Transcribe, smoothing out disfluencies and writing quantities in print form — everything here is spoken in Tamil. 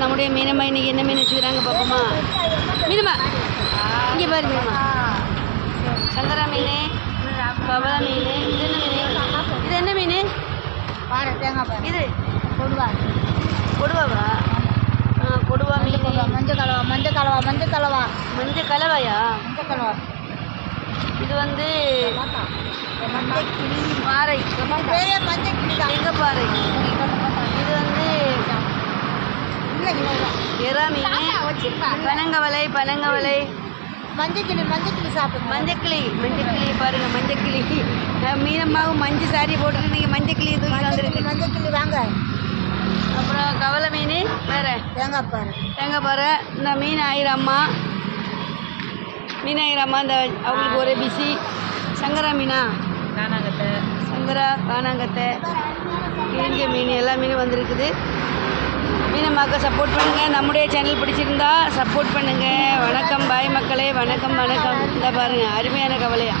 நம்முடைய மீனம்மா இன்றைக்கி என்ன மீன் வச்சுக்கிறாங்க பார்ப்போமா? மீனம்மா இங்கே பாரு மீனம்மா. சங்கரா மீன், பவள மீன். இது என்ன மீன்? தேங்காய் இது கொடுவா. கொடுவாவா? கொடுவா மீன். மஞ்சள் கலவா. மஞ்சள் கலவா. மஞ்சள் கலவா. மஞ்சள் கலவையா? மஞ்சள் கலவா. இது வந்து மஞ்சள் கிளி. பாறை. மஞ்சள் கிளி தான். எங்கே பாறை? இது வந்து எறா மீன். பனங்கவலை. பனங்கவலை. மஞ்சள் கிளி. மஞ்சள் கிளி சாப்பிடுங்க. மஞ்சக்கிளி. மஞ்சக்கிளி பாருங்க. மஞ்சக்கிளி. மீனம்மாவும் மஞ்சள் சாரி போட்டுட்டு நீங்கள் மஞ்சக்கிளி தூக்கி வந்துருக்கு. மஞ்சள் கிளி வாங்க. அப்புறம் கவலை மீன். வேறு தேங்காய் பாரு. தேங்காய் பாறை. இந்த மீன் ஆயிரம்மா. மீன் ஆயிரம்மா. இந்த அவங்களுக்கு ஒரே பிஸி. சங்கரா மீனா? காணாங்கத்தை. சங்கரா, காணாங்கத்தை, கிழிஞ்ச மீன் எல்லா மீனும் வந்திருக்குது. மீனம்மாக்க சப்போர்ட் பண்ணுங்கள். நம்முடைய சேனல் பிடிச்சிருந்தா சப்போர்ட் பண்ணுங்கள். வணக்கம் பாய் மக்களே. வணக்கம் வணக்கம். இந்த பாருங்கள் அருமையான கவலையா.